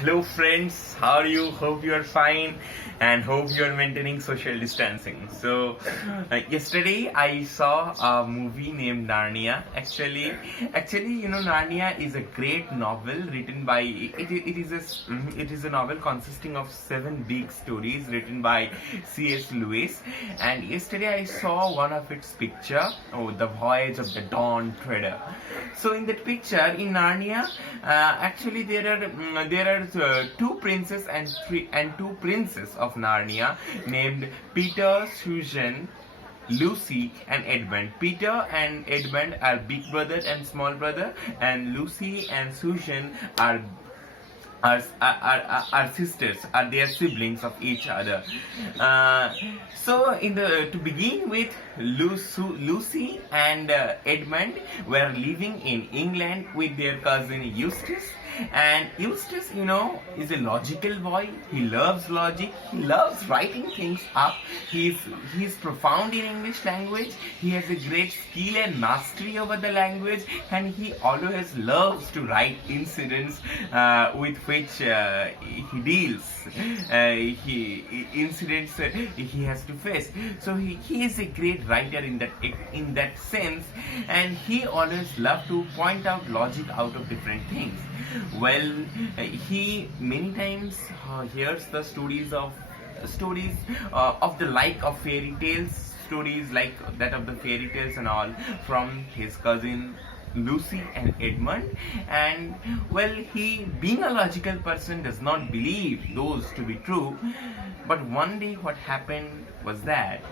Hello friends, how are you? Hope you are fine and hope you are maintaining social distancing. Yesterday I saw a movie named Narnia. Narnia is a great novel written by it is a novel consisting of 7 big stories written by C.S. Lewis. And yesterday I saw one of its picture, The Voyage of the Dawn Treader. So in that picture in Narnia, there are two princes and two princes of Narnia named Peter, Susan, Lucy and Edmund. Peter and Edmund are big brother and small brother, and Lucy and Susan are sisters, are their siblings of each other. To begin with, Lucy and Edmund were living in England with their cousin Eustace. And Eustace, is a logical boy. He loves logic. He loves writing things up. He's profound in English language. He has a great skill and mastery over the language, and he always loves to write incidents with which he deals. Incidents he has to face. So he is a great writer in that sense, and he always loved to point out logic out of different things. Well, he many times hears the stories of the like of fairy tales, stories like that of the fairy tales and all, from his cousin Lucy and Edmund. And well, he, being a logical person, does not believe those to be true. But one day what happened was that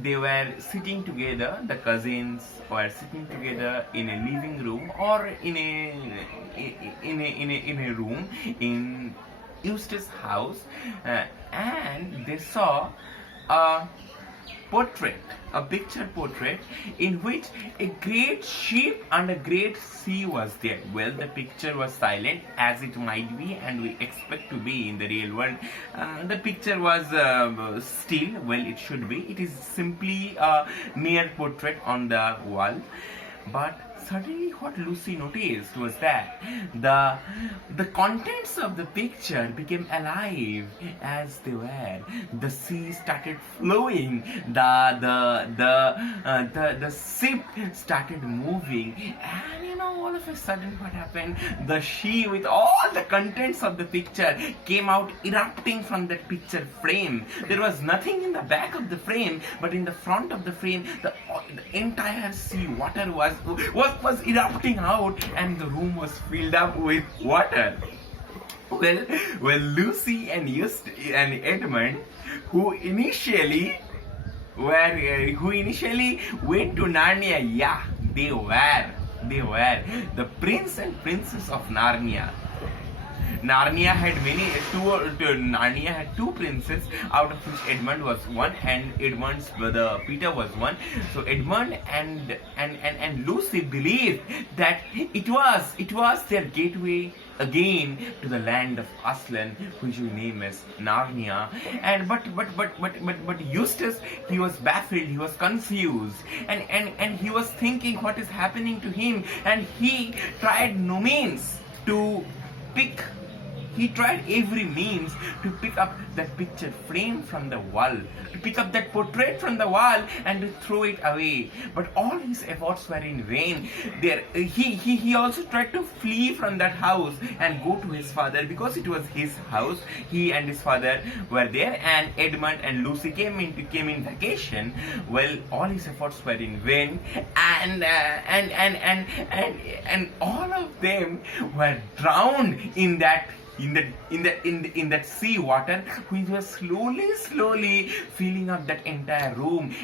they were sitting together, the cousins were sitting together in a living room, or in a room in Eustace's house, and they saw a picture portrait in which a great ship and a great sea was there. Well, the picture was silent, as it might be and we expect to be in the real world. The picture was still, well, it should be. It is simply a mere portrait on the wall. But suddenly what Lucy noticed was that the contents of the picture became alive as they were. The sea started flowing, the ship started moving, and all of a sudden what happened? The she, with all the contents of the picture, came out erupting from that picture frame. There was nothing in the back of the frame, but in the front of the frame, the entire sea water was erupting out, and the room was filled up with water. Well, Lucy and Edmund, who initially went to Narnia, yeah, they were the prince and princess of Narnia. Narnia had two princes, out of which Edmund was one, and Edmund's brother Peter was one. So Edmund and Lucy believed that it was their gateway again to the land of Aslan, which we name as Narnia. And but Eustace, he was baffled, he was confused, and he was thinking what is happening to him, and he tried every means to pick up that picture frame from the wall, to pick up that portrait from the wall and to throw it away. But all his efforts were in vain. He also tried to flee from that house and go to his father, because it was his house. He and his father were there, and Edmund and Lucy came in vacation. Well, all his efforts were in vain, and all of them were drowned in that sea water, which was slowly filling up that entire room.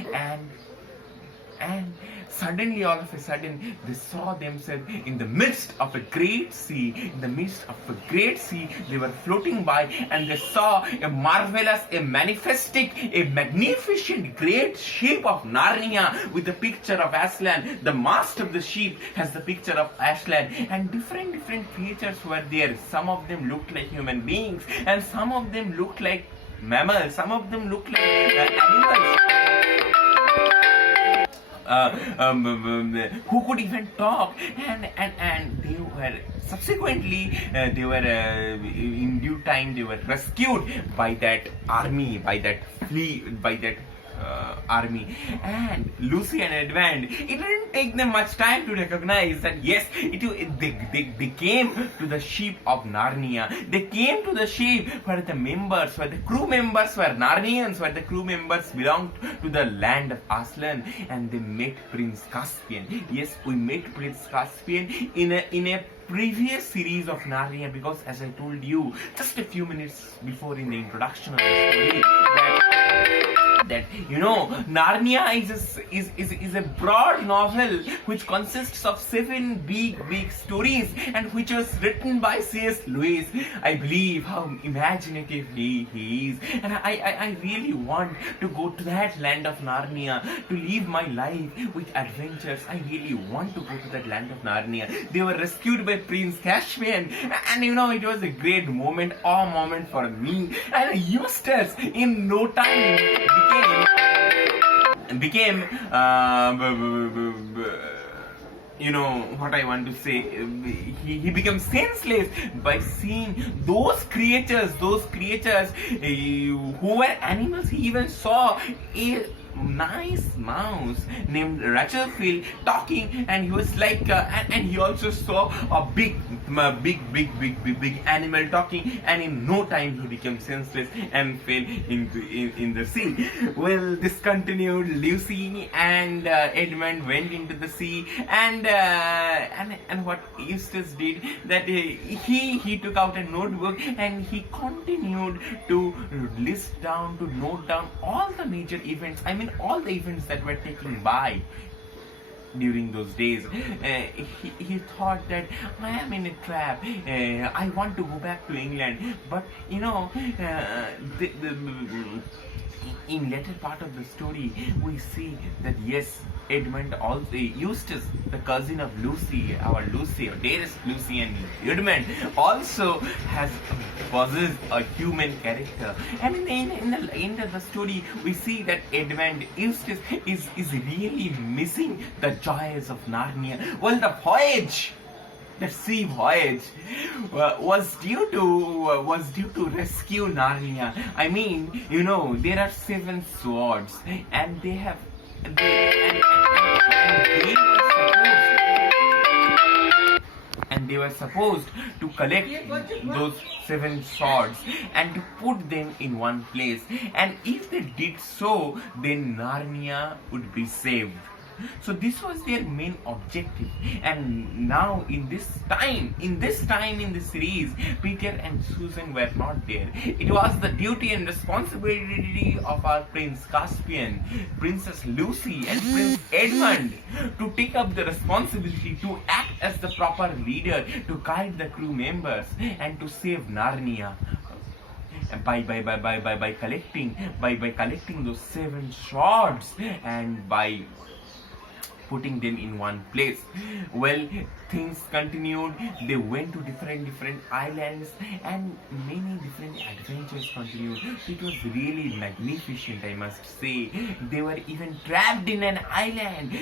And suddenly, all of a sudden, they saw themselves in the midst of a great sea. They were floating by, and they saw a marvelous, a magnificent, great ship of Narnia with the picture of Aslan. The mast of the ship has the picture of Aslan, and different creatures were there. Some of them looked like human beings, and some of them looked like mammals. Some of them looked like animals. who could even talk, and they were subsequently they were in due time they were rescued by that army, by that army. And Lucy and Edmund, it didn't take them much time to recognize that yes, they came to the ship of Narnia. They came to the ship where the members, where the crew members were Narnians, where the crew members belonged to the land of Aslan, and they met Prince Caspian. Yes, we met Prince Caspian in a previous series of Narnia, because as I told you just a few minutes before in the introduction of the story, that Narnia is a broad novel which consists of 7 big stories, and which was written by C.S. Lewis. I believe how imaginative he is, and I really want to go to that land of Narnia to live my life with adventures. I really want to go to that land of Narnia. They were rescued by Prince Caspian, and it was a great moment, awe moment for me. And Eustace in no time became what I want to say, he became senseless by seeing those creatures who were animals. He even saw a nice mouse named Rachel talking, and he was like and he also saw a big animal talking, and in no time he became senseless and fell in the sea. Well, this continued. Lucy and Edmund went into the sea, and what Eustace did, that he took out a notebook and he continued to note down all the major events. I mean, all the events that were taking by during those days. He thought that I am in a trap. I want to go back to England, but in later part of the story we see that yes, Edmund, also Eustace, the cousin of Lucy, our dearest Lucy, and Edmund also possesses a human character. And in the end of the story we see that Edmund, Eustace, is really missing the joys of Narnia. Well, the sea voyage was due to rescue Narnia. I mean, there are 7 swords, and they have and they were supposed to collect those 7 swords and to put them in one place. And if they did so, then Narnia would be saved. So this was their main objective. And now in this time in the series, Peter and Susan were not there. It was the duty and responsibility of our Prince Caspian, Princess Lucy, and Prince Edmund to take up the responsibility to act as the proper leader, to guide the crew members and to save Narnia by collecting those 7 swords and by putting them in one place. Well, things continued. They went to different islands, and many different adventures continued. It was really magnificent, I must say. They were even trapped in an island.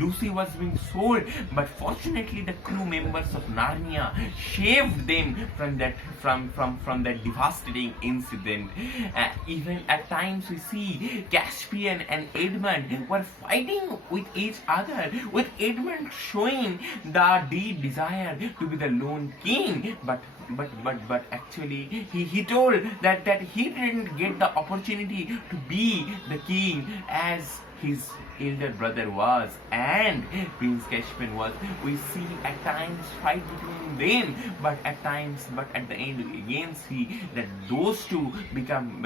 Lucy was being sold, but fortunately the crew members of Narnia saved them from that devastating incident. Even at times we see Caspian and Edmund were fighting with each other, with Edmund showing the deep desire to be the lone king, but actually he told that he didn't get the opportunity to be the king as his elder brother was and Prince Caspian was. We see at times fight between them, but at the end we again see that those two become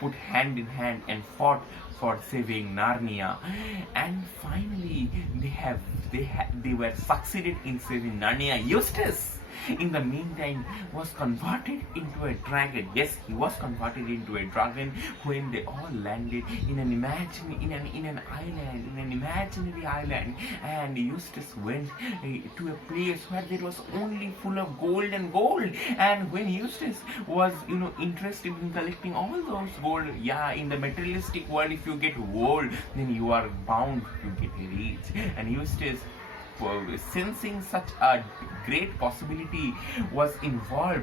put hand in hand and fought for saving Narnia. And finally they were succeeded in saving Narnia. Eustace In the meantime, was converted into a dragon. Yes, he was converted into a dragon when they all landed in an imaginary island, and Eustace went to a place where there was only full of gold and gold. And when Eustace was, interested in collecting all those gold, yeah, in the materialistic world, if you get gold, then you are bound to get rich. And Eustace, sensing such a great possibility, was involved